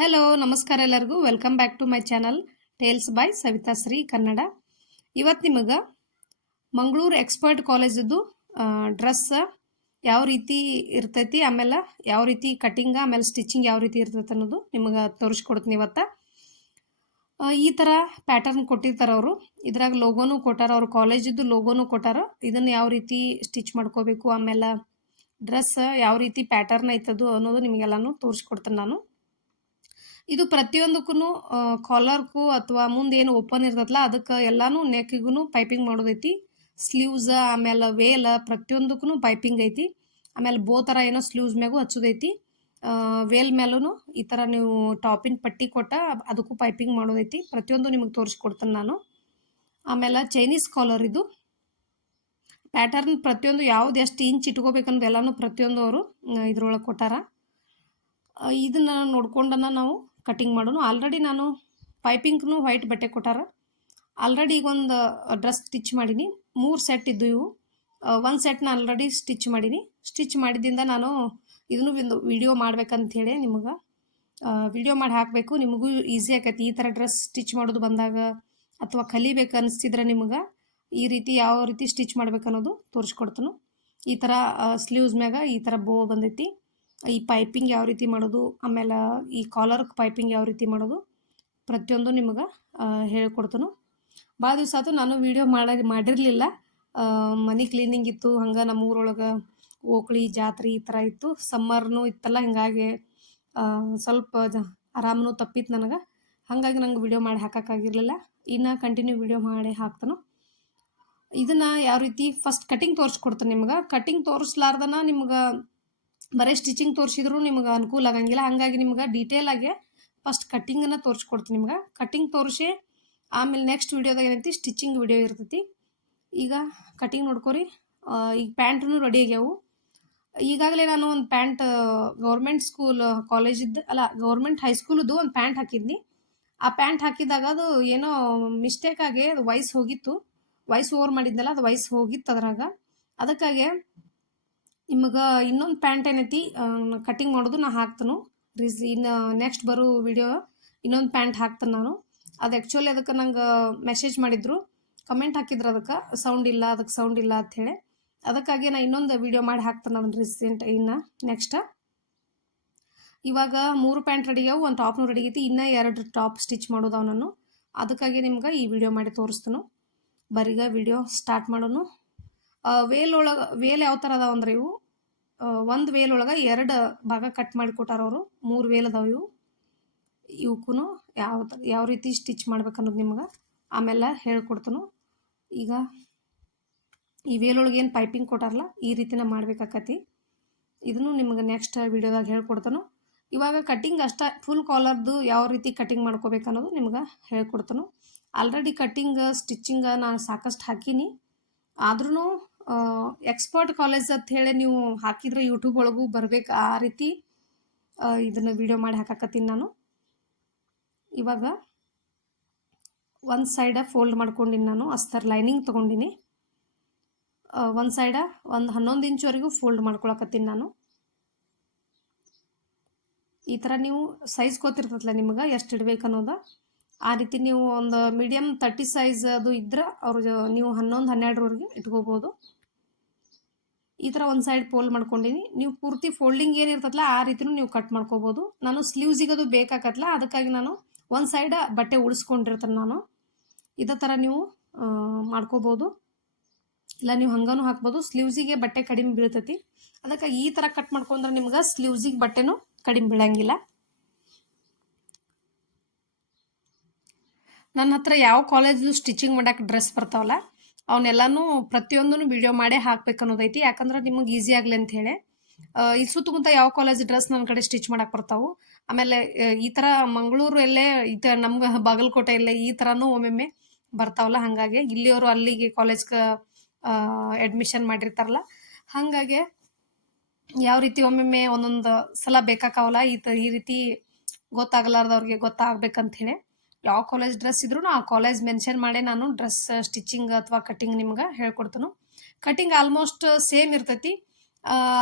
Hello ನಮಸ್ಕಾರ ಎಲ್ಲರಿಗೂ welcome back to my channel tales by Savitha Shri Kannada. ಇವತ್ತು ನಿಮಗೆ ಮಂಗಳೂರು ಎಕ್ಸ್ಪರ್ಟ್ ಕಾಲೇಜದ್ದು ಡ್ರೆಸ್ ಯಾವ ರೀತಿ ಇರ್ತೈತಿ, ಆಮೇಲೆ ಯಾವ ರೀತಿ ಕಟಿಂಗ್ ಆಮೇಲೆ ಸ್ಟಿಚಿಂಗ್ ಯಾವ ರೀತಿ ಇರ್ತೈತೆ ಅನ್ನೋದು ನಿಮಗೆ ತೋರಿಸ್ಕೊಡ್ತೀನಿ. ಇವತ್ತು ಈ ಥರ ಪ್ಯಾಟರ್ನ್ ಕೊಟ್ಟಿರ್ತಾರೆ ಅವರು. ಇದ್ರಾಗ ಲೋಗೋನು ಕೊಟ್ಟಾರ, ಅವ್ರ ಕಾಲೇಜದ್ದು ಲೋಗೋನು ಕೊಟ್ಟಾರ. ಇದನ್ನು ಯಾವ ರೀತಿ ಸ್ಟಿಚ್ ಮಾಡ್ಕೋಬೇಕು, ಆಮೇಲೆ ಡ್ರೆಸ್ ಯಾವ ರೀತಿ ಪ್ಯಾಟರ್ನ್ ಐತದು ಅನ್ನೋದು ನಿಮಗೆಲ್ಲನೂ ತೋರಿಸ್ಕೊಡ್ತೀನಿ ನಾನು. ಇದು ಪ್ರತಿಯೊಂದಕ್ಕೂ ಕಾಲರ್ಗೂ ಅಥವಾ ಮುಂದೆ ಏನು ಓಪನ್ ಇರ್ತದಲ್ಲ ಅದಕ್ಕೆ ಎಲ್ಲಾನು ನೆಕ್ಗೂ ಪೈಪಿಂಗ್ ಮಾಡೋದೈತಿ. ಸ್ಲೀವ್ಸ್ ಆಮೇಲೆ ವೇಲ್ ಪ್ರತಿಯೊಂದಕ್ಕೂ ಪೈಪಿಂಗ್ ಐತಿ. ಆಮೇಲೆ ಥರ ಏನೋ ಸ್ಲೀವ್ಸ್ ಮ್ಯಾಗೂ ಹಚ್ಚೋದೈತಿ. ವೇಲ್ ಮೇಲೂ ಈ ಥರ ನೀವು ಟಾಪಿನ ಪಟ್ಟಿ ಕೊಟ್ಟ ಅದಕ್ಕೂ ಪೈಪಿಂಗ್ ಮಾಡೋದೈತಿ. ಪ್ರತಿಯೊಂದು ನಿಮಗೆ ತೋರಿಸ್ಕೊಡ್ತೇನೆ ನಾನು. ಆಮೇಲೆ ಚೈನೀಸ್ ಕಾಲರ್ ಇದು ಪ್ಯಾಟರ್ನ್ ಪ್ರತಿಯೊಂದು ಯಾವ್ದು ಎಷ್ಟು ಇಂಚ್ ಇಟ್ಕೋಬೇಕನ್ನೋದು ಎಲ್ಲನೂ ಪ್ರತಿಯೊಂದು ಅವರು ಇದ್ರೊಳಗೆ ಕೊಟ್ಟಾರ. ಇದನ್ನು ನೋಡ್ಕೊಂಡನ ನಾವು ಕಟಿಂಗ್ ಮಾಡೋಣ. ಆಲ್ರೆಡಿ ನಾನು ಪೈಪಿಂಗ್ನು ವೈಟ್ ಬಟ್ಟೆ ಕೊಟ್ಟಾರ. ಆಲ್ರೆಡಿ ಈಗ ಒಂದು ಡ್ರೆಸ್ ಸ್ಟಿಚ್ ಮಾಡೀನಿ. 3 ಸೆಟ್ ಇದ್ದು ಇವು. ಒಂದು ಸೆಟ್ನ ಆಲ್ರೆಡಿ ಸ್ಟಿಚ್ ಮಾಡೀನಿ. ಸ್ಟಿಚ್ ಮಾಡಿದಿಂದ ನಾನು ಇದನ್ನು ಒಂದು ವಿಡಿಯೋ ಮಾಡ್ಬೇಕಂತೇಳಿ ನಿಮಗೆ ವಿಡಿಯೋ ಮಾಡಿ ಹಾಕಬೇಕು. ನಿಮಗೂ ಈಸಿ ಆಕೈತಿ ಈ ಥರ ಡ್ರೆಸ್ ಸ್ಟಿಚ್ ಮಾಡೋದು ಬಂದಾಗ, ಅಥವಾ ಕಲಿಬೇಕು ಅನಿಸ್ತಿದ್ರೆ ನಿಮಗೆ ಈ ರೀತಿ ಯಾವ ರೀತಿ ಸ್ಟಿಚ್ ಮಾಡ್ಬೇಕನ್ನೋದು ತೋರಿಸ್ಕೊಡ್ತೀನಿ. ಈ ಥರ ಸ್ಲೀವ್ಸ್ ಮ್ಯಾಗ ಈ ಥರ ಬೋ ಬಂದೈತಿ. ಈ ಪೈಪಿಂಗ್ ಯಾವ ರೀತಿ ಮಾಡೋದು, ಆಮೇಲೆ ಈ ಕಾಲರ್ಗೆ ಪೈಪಿಂಗ್ ಯಾವ ರೀತಿ ಮಾಡೋದು ಪ್ರತಿಯೊಂದು ನಿಮಗೆ ಹೇಳ್ಕೊಡ್ತೀನಿ. ಭಾಳ ದಿವಸ ಆಯ್ತು ನಾನು ವೀಡಿಯೋ ಮಾಡಿರಲಿಲ್ಲ. ಮನೆ ಕ್ಲೀನಿಂಗ್ ಇತ್ತು, ಹಂಗೆ ನಮ್ಮ ಊರೊಳಗೆ ಓಕಳಿ ಜಾತ್ರೆ ಈ ಥರ ಇತ್ತು. ಸಮ್ಮರ್ನೂ ಇತ್ತಲ್ಲ, ಹೀಗಾಗಿ ಸ್ವಲ್ಪ ಆರಾಮನೂ ತಪ್ಪಿತ್ತು ನನಗೆ. ಹಾಗಾಗಿ ನಂಗೆ ವೀಡಿಯೋ ಮಾಡಿ ಹಾಕೋಕ್ಕಾಗಿರಲಿಲ್ಲ. ಇನ್ನು ಕಂಟಿನ್ಯೂ ವೀಡಿಯೋ ಮಾಡಿ ಹಾಕ್ತಾನು. ಇದನ್ನು ಯಾವ ರೀತಿ ಫಸ್ಟ್ ಕಟಿಂಗ್ ತೋರಿಸ್ಕೊಡ್ತೀನಿ ನಿಮ್ಗೆ. ಕಟಿಂಗ್ ತೋರಿಸ್ಲಾರ್ದನ ನಿಮ್ಗೆ ಬರೀ ಸ್ಟಿಚಿಂಗ್ ತೋರಿಸಿದ್ರು ನಿಮ್ಗೆ ಅನುಕೂಲ ಆಗಂಗಿಲ್ಲ. ಹಾಗಾಗಿ ನಿಮ್ಗೆ ಡೀಟೇಲಾಗಿ ಫಸ್ಟ್ ಕಟ್ಟಿಂಗನ್ನು ತೋರಿಸ್ಕೊಡ್ತೀನಿ ನಿಮ್ಗೆ. ಕಟ್ಟಿಂಗ್ ತೋರಿಸಿ ಆಮೇಲೆ ನೆಕ್ಸ್ಟ್ ವೀಡಿಯೋದಾಗ ಏನೈತಿ ಸ್ಟಿಚಿಂಗ್ ವಿಡಿಯೋ ಇರ್ತೈತಿ. ಈಗ ಕಟಿಂಗ್ ನೋಡ್ಕೊರಿ. ಈಗ ಪ್ಯಾಂಟೂ ರೆಡಿ ಆಗ್ಯಾವು. ಈಗಾಗಲೇ ನಾನು ಒಂದು ಪ್ಯಾಂಟ್ ಗೌರ್ಮೆಂಟ್ ಸ್ಕೂಲ್ ಕಾಲೇಜಿದ್ದು ಅಲ್ಲ ಗೌರ್ಮೆಂಟ್ ಹೈಸ್ಕೂಲದ್ದು ಒಂದು ಪ್ಯಾಂಟ್ ಹಾಕಿದ್ನಿ. ಆ ಪ್ಯಾಂಟ್ ಹಾಕಿದಾಗ ಅದು ಏನೋ ಮಿಸ್ಟೇಕ್ ಆಗಿ ಅದು ವಾಯ್ಸ್ ಹೋಗಿತ್ತು. ವಾಯ್ಸ್ ಓವರ್ ಮಾಡಿದ್ನಲ್ಲ, ಅದು ವಾಯ್ಸ್ ಹೋಗಿತ್ತು ಅದ್ರಾಗ. ಅದಕ್ಕಾಗಿ ನಿಮಗೆ ಇನ್ನೊಂದು ಪ್ಯಾಂಟ್ ಏನೈತಿ ಕಟಿಂಗ್ ಮಾಡೋದು ನಾ ಹಾಕ್ತನು. ಇನ್ನು ನೆಕ್ಸ್ಟ್ ಬರೋ ವಿಡಿಯೋ ಇನ್ನೊಂದು ಪ್ಯಾಂಟ್ ಹಾಕ್ತೇನೆ ನಾನು. ಅದು ಆ್ಯಕ್ಚುಲಿ ಅದಕ್ಕೆ ನಂಗೆ ಮೆಸೇಜ್ ಮಾಡಿದ್ರು, ಕಮೆಂಟ್ ಹಾಕಿದ್ರು, ಅದಕ್ಕೆ ಸೌಂಡ್ ಇಲ್ಲ ಅಂಥೇಳಿ. ಅದಕ್ಕಾಗಿ ನಾ ಇನ್ನೊಂದು ವಿಡಿಯೋ ಮಾಡಿ ಹಾಕ್ತೇನೆ ಅದನ್ನು ರೀಸೆಂಟ್. ಇನ್ನು ನೆಕ್ಸ್ಟ್ ಇವಾಗ 3 ಪ್ಯಾಂಟ್ ರೆಡಿಯಾವು, ಒಂದು ಟಾಪ್ನು ರೆಡಿ ಐತಿ. ಇನ್ನೂ 2 ಟಾಪ್ ಸ್ಟಿಚ್ ಮಾಡೋದವ ನಾನು. ಅದಕ್ಕಾಗಿ ನಿಮ್ಗೆ ಈ ವಿಡಿಯೋ ಮಾಡಿ ತೋರಿಸ್ತಾನು. ಬರೀಗ ವಿಡಿಯೋ ಸ್ಟಾರ್ಟ್ ಮಾಡೋನು. ವೇಲ್ ಯಾವ ಥರ ಅದಾವ ಅಂದ್ರೆ ಇವು ಒಂದು ವೇಲ್ ಒಳಗೆ 2 ಭಾಗ ಕಟ್ ಮಾಡಿ ಕೊಟ್ಟಾರ ಅವರು. 3 ವೇಲ್ ಅದಾವ ಇವು. ಇವಕ್ಕೂ ಯಾವ ರೀತಿ ಸ್ಟಿಚ್ ಮಾಡ್ಬೇಕನ್ನೋದು ನಿಮ್ಗೆ ಆಮೇಲೆ ಹೇಳ್ಕೊಡ್ತಾನು. ಈಗ ಈ ವೇಲ್ ಒಳಗೆ ಏನು ಪೈಪಿಂಗ್ ಕೊಟ್ಟಾರಲ್ಲ ಈ ರೀತಿನ ಮಾಡ್ಬೇಕಾಕತಿ. ಇದನ್ನು ನಿಮ್ಗೆ ನೆಕ್ಸ್ಟ್ ವಿಡಿಯೋದಾಗ ಹೇಳ್ಕೊಡ್ತಾನು. ಇವಾಗ ಕಟ್ಟಿಂಗ್ ಅಷ್ಟ ಫುಲ್ ಕಾಲರ್ದು ಯಾವ ರೀತಿ ಕಟಿಂಗ್ ಮಾಡ್ಕೋಬೇಕನ್ನೋದು ನಿಮ್ಗೆ ಹೇಳ್ಕೊಡ್ತಾನು. ಆಲ್ರೆಡಿ ಕಟ್ಟಿಂಗ್ ಸ್ಟಿಚಿಂಗ್ ನಾನು ಸಾಕಷ್ಟು ಹಾಕೀನಿ. ಆದ್ರೂ ಎಕ್ಸ್ಪರ್ಟ್ ಕಾಲೇಜ್ ಅಂತ ಹೇಳಿ ನೀವು ಹಾಕಿದ್ರೆ ಯೂಟ್ಯೂಬ್ ಒಳಗೂ ಬರ್ಬೇಕು. ಆ ರೀತಿ ಇದನ್ನು ವಿಡಿಯೋ ಮಾಡಿ ಹಾಕಕತ್ತೀನಿ ನಾನು. ಇವಾಗ ಒಂದು ಸೈಡ ಫೋಲ್ಡ್ ಮಾಡ್ಕೊಂಡಿನಿ ನಾನು. ಅಸ್ತರ್ ಲೈನಿಂಗ್ ತೊಗೊಂಡಿನಿ. ಒಂದು ಸೈಡ ಒಂದು 11 ಇಂಚ್ವರೆಗೂ ಫೋಲ್ಡ್ ಮಾಡ್ಕೊಳಕತ್ತೀನಿ ನಾನು. ಈ ಥರ ನೀವು ಸೈಜ್ ಗೊತ್ತಿರ್ತದಲ್ಲ ನಿಮ್ಗೆ ಎಷ್ಟು ಇಡ್ಬೇಕು ಅನ್ನೋದು. ಆ ರೀತಿ ನೀವು ಒಂದು ಮೀಡಿಯಮ್ 30 ಸೈಜ್ ಅದು ಇದ್ರೆ ಅವ್ರಿಗೆ ನೀವು 11-12ವರೆಗೆ ಇಟ್ಕೋಬೋದು. ಈ ಥರ ಒಂದು ಸೈಡ್ ಫೋಲ್ಡ್ ಮಾಡ್ಕೊಂಡಿನಿ. ನೀವು ಪೂರ್ತಿ ಫೋಲ್ಡಿಂಗ್ ಏನಿರ್ತದಲ್ಲ ಆ ರೀತಿನೂ ನೀವು ಕಟ್ ಮಾಡ್ಕೋಬೋದು. ನಾನು ಸ್ಲೀವ್ಸಿಗೆ ಅದು ಬೇಕಾಗತ್ತಲ್ಲ, ಅದಕ್ಕಾಗಿ ನಾನು ಒಂದು ಸೈಡ್ ಬಟ್ಟೆ ಉಳಿಸ್ಕೊಂಡಿರ್ತೀನಿ ನಾನು. ಇದೇ ಥರ ನೀವು ಮಾಡ್ಕೋಬೋದು. ಇಲ್ಲ ನೀವು ಹಂಗೂ ಹಾಕ್ಬೋದು. ಸ್ಲೀವ್ಸಿಗೆ ಬಟ್ಟೆ ಕಡಿಮೆ ಬೀಳ್ತೈತಿ. ಅದಕ್ಕಾಗಿ ಈ ಥರ ಕಟ್ ಮಾಡ್ಕೊಂಡ್ರೆ ನಿಮ್ಗೆ ಸ್ಲೀವ್ಸಿಗೆ ಬಟ್ಟೆನೂ ಕಡಿಮೆ ಬೀಳಂಗಿಲ್ಲ. ನನ್ನ ಹತ್ರ ಯಾವ ಕಾಲೇಜು ಸ್ಟಿಚಿಂಗ್ ಮಾಡೋಕೆ ಡ್ರೆಸ್ ಬರ್ತಾವಲ್ಲ ಅವನ್ನೆಲ್ಲನೂ ಪ್ರತಿಯೊಂದೂ ವಿಡಿಯೋ ಮಾಡೇ ಹಾಕ್ಬೇಕು ಅನ್ನೋದೈತಿ. ಯಾಕಂದ್ರೆ ನಿಮಗೆ ಈಸಿ ಆಗಲಿ ಅಂಥೇಳಿ. ಈ ಸುತ್ತಮುತ್ತ ಯಾವ ಕಾಲೇಜ್ ಡ್ರೆಸ್ ನನ್ನ ಕಡೆ ಸ್ಟಿಚ್ ಮಾಡಕ್ಕೆ ಬರ್ತಾವೆ. ಆಮೇಲೆ ಈ ಥರ ಮಂಗಳೂರು ಎಲ್ಲೇ ನಮ್ಗೆ ಬಾಗಲಕೋಟೆ ಎಲ್ಲೇ ಈ ಥರನೂ ಒಮ್ಮೊಮ್ಮೆ ಬರ್ತಾವಲ್ಲ. ಹಾಗಾಗಿ ಇಲ್ಲಿಯವರು ಅಲ್ಲಿಗೆ ಕಾಲೇಜ್ಗೆ ಅಡ್ಮಿಷನ್ ಮಾಡಿರ್ತಾರಲ್ಲ, ಹಾಗಾಗಿ ಯಾವ ರೀತಿ ಒಮ್ಮೊಮ್ಮೆ ಒಂದೊಂದು ಸಲ ಬೇಕಾಕಾವಲ್ಲ. ಈ ರೀತಿ ಗೊತ್ತಾಗಲಾರ್ದವ್ರಿಗೆ ಗೊತ್ತಾಗಬೇಕಂಥೇಳಿ ಯಾವ ಕಾಲೇಜ್ ಡ್ರೆಸ್ ಇದ್ರೂ ಆ ಕಾಲೇಜ್ ಮೆನ್ಷನ್ ಮಾಡಿ ನಾನು ಡ್ರೆಸ್ ಸ್ಟಿಚಿಂಗ್ ಅಥವಾ ಕಟ್ಟಿಂಗ್ ನಿಮ್ಗೆ ಹೇಳ್ಕೊಡ್ತೀನಿ. ಕಟ್ಟಿಂಗ್ ಆಲ್ಮೋಸ್ಟ್ ಸೇಮ್ ಇರ್ತೈತಿ.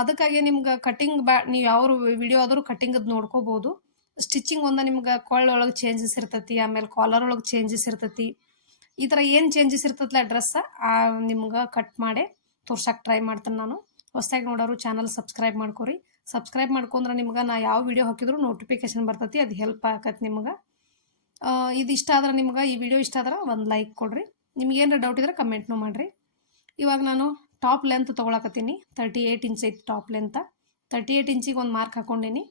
ಅದಕ್ಕಾಗಿ ನಿಮ್ಗೆ ಕಟ್ಟಿಂಗ್ ನೀವು ಯಾವ ವಿಡಿಯೋ ಆದರೂ ಕಟ್ಟಿಂಗದ್ದು ನೋಡ್ಕೋಬೋದು. ಸ್ಟಿಚಿಂಗ್ ಒಂದು ನಿಮ್ಗೆ ಕೊಳ್ಳೊಳಗೆ ಚೇಂಜಸ್ ಇರ್ತೈತಿ, ಆಮೇಲೆ ಕಾಲರ್ ಒಳಗೆ ಚೇಂಜಸ್ ಇರ್ತೈತಿ. ಈ ಥರ ಏನು ಚೇಂಜಸ್ ಇರ್ತೈತಲ್ಲ ಡ್ರೆಸ್ಸ ನಿಮ್ಗೆ ಕಟ್ ಮಾಡಿ ತೋರ್ಸಕ್ಕೆ ಟ್ರೈ ಮಾಡ್ತೀನಿ ನಾನು. ಹೊಸದಾಗಿ ನೋಡೋರು ಚಾನಲ್ ಸಬ್ಸ್ಕ್ರೈಬ್ ಮಾಡ್ಕೊರಿ. ಸಬ್ಸ್ಕ್ರೈಬ್ ಮಾಡ್ಕೊಂಡ್ರೆ ನಿಮ್ಗೆ ನಾ ಯಾವ ವಿಡಿಯೋ ಹಾಕಿದ್ರು ನೋಟಿಫಿಕೇಶನ್ ಬರ್ತೈತಿ, ಅದು ಹೆಲ್ಪ್ ಆಗತ್ತೆ ನಿಮ್ಗೆ. ಇದು ಇಷ್ಟ ಆದ್ರೆ ನಿಮ್ಗೆ ಈ ವಿಡಿಯೋ ಇಷ್ಟ ಆದ್ರೆ ಒಂದು ಲೈಕ್ ಕೊಡ್ರಿ. ನಿಮ್ಗೆ ಏನಾರ ಡೌಟ್ ಇದ್ರೆ ಕಮೆಂಟ್ನು ಮಾಡಿರಿ. ಇವಾಗ ನಾನು ಟಾಪ್ ಲೆಂತ್ ತೊಗೊಳಕತ್ತೀನಿ. 38 ಇಂಚ್ ಐತಿ ಟಾಪ್ ಲೆಂತ್. 38 ಇಂಚಿಗೆ ಒಂದು ಮಾರ್ಕ್ ಹಾಕ್ಕೊಂಡೀನಿ.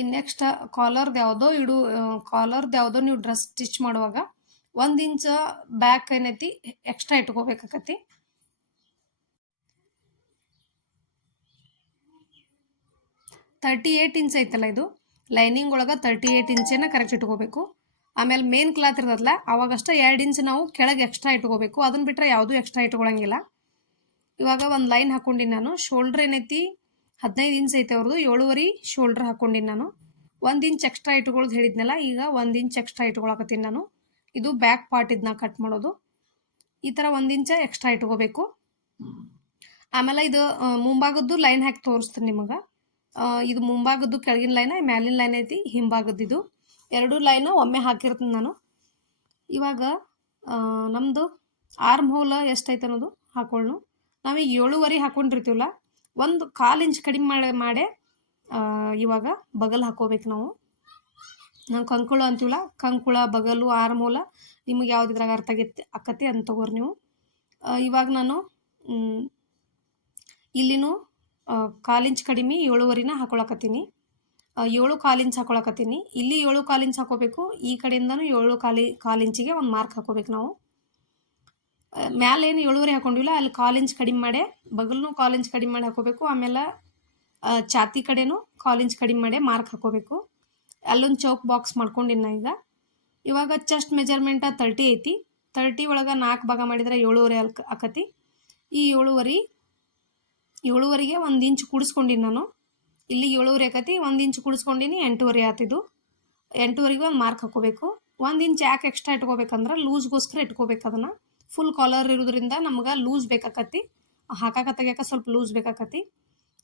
ಇನ್ನು ನೆಕ್ಸ್ಟ್ ಕಾಲರ್ದು ಯಾವುದೋ ನೀವು ಡ್ರೆಸ್ ಸ್ಟಿಚ್ ಮಾಡುವಾಗ 1 ಇಂಚ್ ಬ್ಯಾಕ್ ಏನೈತಿ ಎಕ್ಸ್ಟ್ರಾ ಇಟ್ಕೋಬೇಕಾಕತಿ. 38 ಇಂಚ್ ಐತಲ್ಲ ಇದು ಲೈನಿಂಗ್ ಒಳಗೆ 38 ಇಂಚೇನ ಕರೆಕ್ಟ್ ಇಟ್ಕೋಬೇಕು. ಆಮೇಲೆ ಮೇನ್ ಕ್ಲಾತ್ ಇರ್ತದಲ್ಲ ಅವಾಗಷ್ಟೇ 2 ಇಂಚ್ ನಾವು ಕೆಳಗೆ ಎಕ್ಸ್ಟ್ರಾ ಇಟ್ಕೋಬೇಕು. ಅದನ್ನ ಬಿಟ್ಟರೆ ಯಾವುದೂ ಎಕ್ಸ್ಟ್ರಾ ಇಟ್ಕೊಳಂಗಿಲ್ಲ. ಇವಾಗ ಒಂದು ಲೈನ್ ಹಾಕ್ಕೊಂಡಿನಿ ನಾನು. ಶೋಲ್ಡ್ರ್ ಏನೈತಿ 15 ಇಂಚ್ ಐತೆ ಅವ್ರದ್ದು, 7.5 ಶೋಲ್ಡ್ರ್ ಹಾಕ್ಕೊಂಡಿನಿ ನಾನು. 1 ಇಂಚ್ ಎಕ್ಸ್ಟ್ರಾ ಇಟ್ಕೊಳ್ಳೋದು ಹೇಳಿದ್ನಲ್ಲ, ಈಗ 1 ಇಂಚ್ ಎಕ್ಸ್ಟ್ರಾ ಇಟ್ಕೊಳಕತ್ತೀನಿ ನಾನು. ಇದು ಬ್ಯಾಕ್ ಪಾರ್ಟ್ ಇದನ್ನ ಕಟ್ ಮಾಡೋದು. ಈ ಥರ 1 ಇಂಚ್ ಎಕ್ಸ್ಟ್ರಾ ಇಟ್ಕೋಬೇಕು. ಆಮೇಲೆ ಇದು ಮುಂಭಾಗದ್ದು ಲೈನ್ ಹಾಕಿ ತೋರಿಸ್ತೀನಿ ನಿಮಗೆ. ಇದು ಮುಂಭಾಗದ್ದು ಕೆಳಗಿನ ಲೈನ, ಮ್ಯಾಲಿನ ಲೈನ್ ಐತಿ ಹಿಂಭಾಗದ್ದು. ಇದು 2 ಲೈನು ಒಮ್ಮೆ ಹಾಕಿರ್ತೀನಿ ನಾನು. ಇವಾಗ ನಮ್ಮದು ಆರ್ಮ್ ಹೋಲ್ ಎಷ್ಟೈತೆ ಅನ್ನೋದು ಹಾಕೊಳ್ಳು. ನಾವೀಗ 7.5 ಹಾಕ್ಕೊಂಡಿರ್ತೀವಲ್ಲ, 1/4 ಇಂಚ್ ಕಡಿಮೆ ಮಾಡಿ ಇವಾಗ ಬಗಲ್ ಹಾಕೋಬೇಕು ನಾವು. ನಾವು ಕಂಕುಳ ಅಂತೀವಲ್ಲ, ಕಂಕುಳ, ಬಗಲು, ಆರ್ಮ್ ಹೋಲ ನಿಮಗೆ ಯಾವುದಿದ್ರಾಗ ಅರ್ಥ ಆಕತಿ ಅಂತ ತಗೋರಿ ನೀವು. ಇವಾಗ ನಾನು ಇಲ್ಲಿನೂ 1/4 ಇಂಚ್ ಕಡಿಮೆ 7.5ನ ಹಾಕೊಳಕತ್ತೀನಿ. 7.25 ಇಂಚ್ ಹಾಕೊಳಕತ್ತೀನಿ. ಇಲ್ಲಿ 7.25 ಇಂಚ್ ಹಾಕೋಬೇಕು. ಈ ಕಡೆಯಿಂದನೂ 7.25 ಇಂಚಿಗೆ ಒಂದು ಮಾರ್ಕ್ ಹಾಕೋಬೇಕು ನಾವು. ಮ್ಯಾಲೆ ಏನು 7.5 ಹಾಕೊಂಡಿಲ್ಲ, ಅಲ್ಲಿ 1/4 ಇಂಚ್ ಕಡಿಮೆ ಮಾಡಿ ಬಗಲ್ನು 1/4 ಇಂಚ್ ಕಡಿಮೆ ಮಾಡಿ ಹಾಕೋಬೇಕು. ಆಮೇಲೆ ಛಾತಿ ಕಡೆನೂ 1/4 ಇಂಚ್ ಕಡಿಮೆ ಮಾಡಿ ಮಾರ್ಕ್ ಹಾಕೋಬೇಕು. ಅಲ್ಲೊಂದು ಚೌಕ್ ಬಾಕ್ಸ್ ಮಾಡ್ಕೊಂಡಿನ ಈಗ. ಇವಾಗ ಚೆಸ್ಟ್ ಮೆಜರ್ಮೆಂಟ್ 30 ಐತಿ. 30 ಒಳಗೆ 4 ಭಾಗ ಮಾಡಿದ್ರೆ 7.5 ಆಕತಿ. ಈ 7.5ಗೆ 1 ಇಂಚ್ ಕೂಡಿಸ್ಕೊಂಡಿನಿ ನಾನು. ಇಲ್ಲಿ 7.5 ಆಕತಿ, 1 ಇಂಚ್ ಕೂಡಿಸ್ಕೊಂಡಿನಿ, 8.5 ಆತಿದು. 8.5ಗೆ ಒಂದು ಮಾರ್ಕ್ ಹಾಕೋಬೇಕು. 1 ಇಂಚ್ ಯಾಕೆ ಎಕ್ಸ್ಟ್ರಾ ಇಟ್ಕೋಬೇಕಂದ್ರೆ ಲೂಸ್ಗೋಸ್ಕರ ಇಟ್ಕೋಬೇಕು. ಅದನ್ನು ಫುಲ್ ಕಾಲರ್ ಇರೋದ್ರಿಂದ ನಮ್ಗೆ ಲೂಸ್ ಬೇಕಾಕತಿ, ತೆಗಿಯಾಕ ಸ್ವಲ್ಪ ಲೂಸ್ ಬೇಕಾಕತಿ.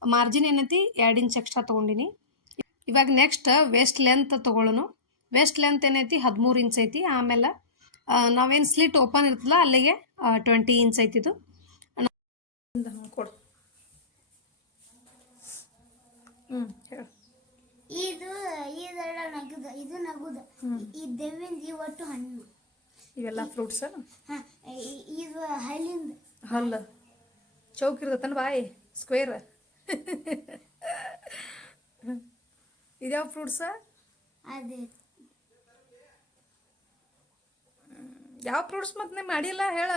ಮಾರ್ಜಿನ್ ಏನೈತಿ 2 ಇಂಚ್ ಎಕ್ಸ್ಟ್ರಾ ತೊಗೊಂಡಿನಿ. ಇವಾಗ ನೆಕ್ಸ್ಟ್ ವೇಸ್ಟ್ ಲೆಂತ್ ತೊಗೊಳ್ಳೋನು. ವೇಸ್ಟ್ ಲೆಂತ್ ಏನೈತಿ 13 ಇಂಚ್ ಐತಿ. ಆಮೇಲೆ ನಾವೇನು ಸ್ಲಿಟ್ ಓಪನ್ ಇರ್ತಲ್ಲ ಅಲ್ಲಿಗೆ 20 ಇಂಚ್ ಐತಿದು. ಕೊಡು. ಇದು ಇದು ನಗುದು, ಈ ದೆವ್ವಿಂದ ಈ ಒಟ್ಟು ಹಣ್ಣು, ಇವೆಲ್ಲ ಫ್ರೂಟ್ಸ್. ಇದು ಹಲ್ಲಿಂದ ಹಲ್ಲು ಚೌಕ್ ಇರ್ತತನ ಬಾಯಿ ಸ್ಕ್ವೇರ್. ಇದ್ಯಾವ ಫ್ರೂಟ್ಸ? ಅದೇ ಯಾವ ಫ್ರೂಟ್ಸ್ ಮತ್ತೆ ನೀವು ಮಾಡಿಲ್ಲ ಹೇಳ.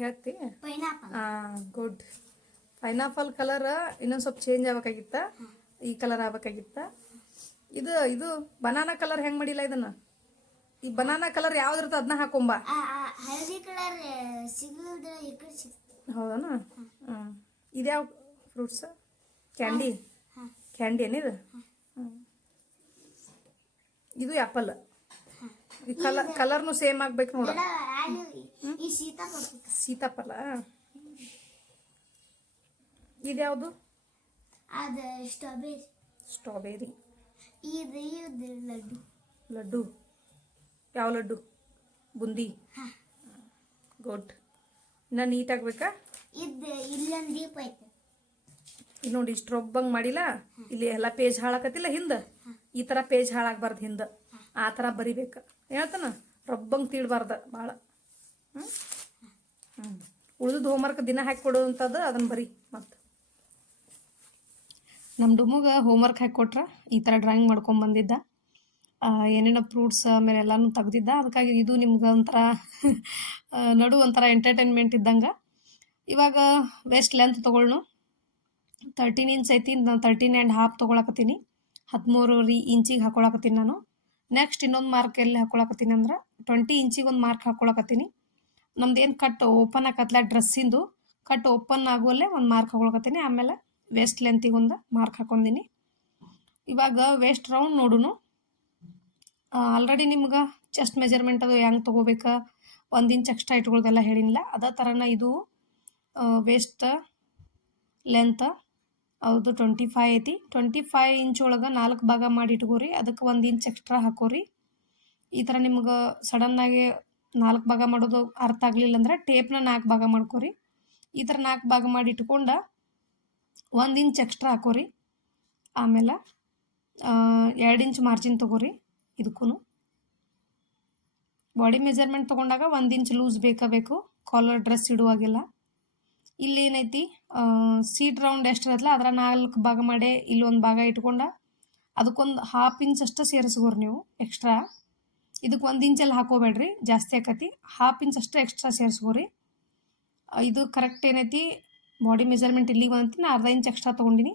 ಹೇಳ್ತಿ? ಪೈನಾಪಲ್. ಗುಡ್. ಪೈನಾಪಲ್ ಕಲರ್ ಇನ್ನೊಂದು ಸ್ವಲ್ಪ ಚೇಂಜ್ ಆಗ್ಬೇಕಾಗಿತ್ತ, ಈ ಕಲರ್ ಆಗ್ಬೇಕಾಗಿತ್ತ. ಇದು ಬನಾನಾ ಕಲರ್ ಹೆಂಗೆ ಮಾಡಿಲ್ಲ ಇದನ್ನ? ಈ ಬನಾನಾ ಕಲರ್ ಯಾವ್ದಿರುತ್ತೆ ಅದನ್ನ ಹಾಕೊಂಬ. ಹಳದಿ ಕಲರ್ ಸಿಗಲ್ದ್ರೆ ಈ ಕಡೆ ಸಿಗ್ತದೆ. ಹೌದನ? ಇದ್ಯಾವ ಫ್ರೂಟ್ಸ್? ಕ್ಯಾಂಡಿ. ಕ್ಯಾಂಡಿ ಏನಿದು? ಇದು ಆ್ಯಪಲ್. ಈ ಕಲರ್ನು ಸೇಮ್ ಆಗ್ಬೇಕು ನೋಡ. ಈ ಸೀತಾಫಲ. ಇದ್ಯಾವುದು? ಅದು ಸ್ಟ್ರಾಬೆರಿ. ಸ್ಟ್ರಾಬೆರಿ. ಇದು ಲಡ್ಡು. ಲಡ್ಡು. ಯಾವ ಲಡ್ಡು? ಬುಂದಿ. ಗುಡ್. ಇನ್ನ ನೀಟ್ ಆಗ್ಬೇಕಾ? ಇಲ್ಲೊಂದು ದೀಪ ಐತೆ. ಇಲ್ಲಿ ನೋಡಿ ಇಷ್ಟು ರೊಬ್ಬಂಗೆ ಮಾಡಿಲ್ಲ. ಇಲ್ಲಿ ಎಲ್ಲ ಪೇಜ್ ಹಾಳಾಕತ್ತಿಲ್ಲ ಹಿಂದೆ. ಈ ಥರ ಪೇಜ್ ಹಾಳಾಗಬಾರ್ದು ಹಿಂದೆ. ಆ ಥರ ಬರಿಬೇಕು. ಹೇಳ್ತಾನ ರೊಬ್ಬಂಗೆ ತೀಡಬಾರ್ದು ಭಾಳ. ಉಳಿದು ಹೋಮ್ವರ್ಕ್ ದಿನ ಹಾಕಿ ಕೊಡೋವಂಥದ್ದು ಅದನ್ನು ಬರಿ. ಮತ್ತು ನಮ್ಮ ಡುಮ್ಮಗೆ ಹೋಮ್ವರ್ಕ್ ಹಾಕಿ ಕೊಟ್ರೆ ಈ ಥರ ಡ್ರಾಯಿಂಗ್ ಮಾಡ್ಕೊಂಡು ಬಂದಿದ್ದ. ಏನೇನೋ ಫ್ರೂಟ್ಸ್ ಆಮೇಲೆ ಎಲ್ಲನೂ ತೆಗ್ದಿದ್ದ. ಅದಕ್ಕಾಗಿ ಇದು ನಿಮ್ಗೆ ಒಂಥರ ನಡು ಒಂಥರ ಎಂಟರ್ಟೈನ್ಮೆಂಟ್ ಇದ್ದಂಗೆ. ಇವಾಗ ವೇಸ್ಟ್ ಲೆಂತ್ ತೊಗೊಳ್ನು. 13 ಇಂಚ್ ಐತಿ. ನಾನು 13.5 ತೊಗೊಳಕತ್ತೀನಿ. 13 ಇಂಚಿಗೆ ಹಾಕೊಳಕತ್ತೀನಿ ನಾನು. ನೆಕ್ಸ್ಟ್ ಇನ್ನೊಂದು ಮಾರ್ಕ್ ಎಲ್ಲಿ ಹಾಕೊಳಕತ್ತೀನಿ ಅಂದ್ರೆ 20 ಇಂಚಿಗೆ ಒಂದು ಮಾರ್ಕ್ ಹಾಕೊಳಕತ್ತೀನಿ. ನಮ್ದೇನು ಕಟ್ ಓಪನ್ ಆಕತ್ಲ ಡ್ರೆಸ್ಸಿಂದು ಕಟ್ ಓಪನ್ ಆಗುವಲ್ಲೇ ಒಂದು ಮಾರ್ಕ್ ಹಾಕೊಳಕತ್ತೀನಿ. ಆಮೇಲೆ ವೇಸ್ಟ್ ಲೆಂತಿಗೆ ಒಂದು ಮಾರ್ಕ್ ಹಾಕೊಂಡಿನಿ. ಇವಾಗ ವೇಸ್ಟ್ ರೌಂಡ್ ನೋಡುನು. ಆಲ್ರೆಡಿ ನಿಮ್ಗೆ ಚೆಸ್ಟ್ ಮೆಜರ್ಮೆಂಟ್ ಅದು ಹೆಂಗೆ ತೊಗೋಬೇಕಾ 1 ಇಂಚ್ ಎಕ್ಸ್ಟ್ರಾ ಇಟ್ಕೊಳ್ಳೋದೆಲ್ಲ ಹೇಳಿಲ್ಲ. ಅದೇ ಥರನ ಇದು ವೇಸ್ಟ್ ಲೆಂತ್ ಹೌದು 25 ಐತಿ. 25 ಇಂಚ್ ಒಳಗೆ 4 ಭಾಗ ಮಾಡಿ ಇಟ್ಕೋರಿ. ಅದಕ್ಕೆ 1 ಇಂಚ್ ಎಕ್ಸ್ಟ್ರಾ ಹಾಕೋರಿ. ಈ ಥರ ನಿಮ್ಗೆ ಸಡನ್ನಾಗಿ 4 ಭಾಗ ಮಾಡೋದು ಅರ್ಥ ಆಗಲಿಲ್ಲ ಅಂದ್ರೆ ಟೇಪ್ನ 4 ಭಾಗ ಮಾಡ್ಕೋರಿ. ಈ ಥರ 4 ಭಾಗ ಮಾಡಿ ಇಟ್ಕೊಂಡು 1 ಇಂಚ್ ಎಕ್ಸ್ಟ್ರಾ ಹಾಕೋರಿ. ಆಮೇಲೆ 2 ಇಂಚ್ ಮಾರ್ಜಿನ್ ತೊಗೋರಿ. ಇದಕ್ಕೂ ಬಾಡಿ ಮೆಜರ್ಮೆಂಟ್ ತೊಗೊಂಡಾಗ 1 ಇಂಚ್ ಲೂಸ್ ಬೇಕು ಕಾಲರ್ ಡ್ರೆಸ್ ಇಡುವಾಗೆಲ್ಲ. ಇಲ್ಲಿ ಏನೈತಿ ಸೀಟ್ ರೌಂಡ್ ಎಷ್ಟಿರತ್ತಲ್ಲ ಅದರ 4 ಭಾಗ ಮಾಡಿ ಇಲ್ಲಿ ಒಂದು ಭಾಗ ಇಟ್ಕೊಂಡು ಅದಕ್ಕೊಂದು 1/2 ಇಂಚ್ ಅಷ್ಟು ಸೇರಿಸ್ಕೋರಿ ನೀವು ಎಕ್ಸ್ಟ್ರಾ. ಇದಕ್ಕೆ 1 ಇಂಚಲ್ಲಿ ಹಾಕೋಬೇಡ್ರಿ, ಜಾಸ್ತಿ ಆಕತಿ. 1/2 ಇಂಚ್ ಅಷ್ಟು ಎಕ್ಸ್ಟ್ರಾ ಸೇರಿಸ್ಕೋರಿ. ಇದು ಕರೆಕ್ಟ್ ಏನೈತಿ ಬಾಡಿ ಮೆಜರ್ಮೆಂಟ್ ಇಲ್ಲಿಗೆ ಬಂದೈತಿ. ನಾನು 1/2 ಇಂಚ್ ಎಕ್ಸ್ಟ್ರಾ ತೊಗೊಂಡಿನಿ.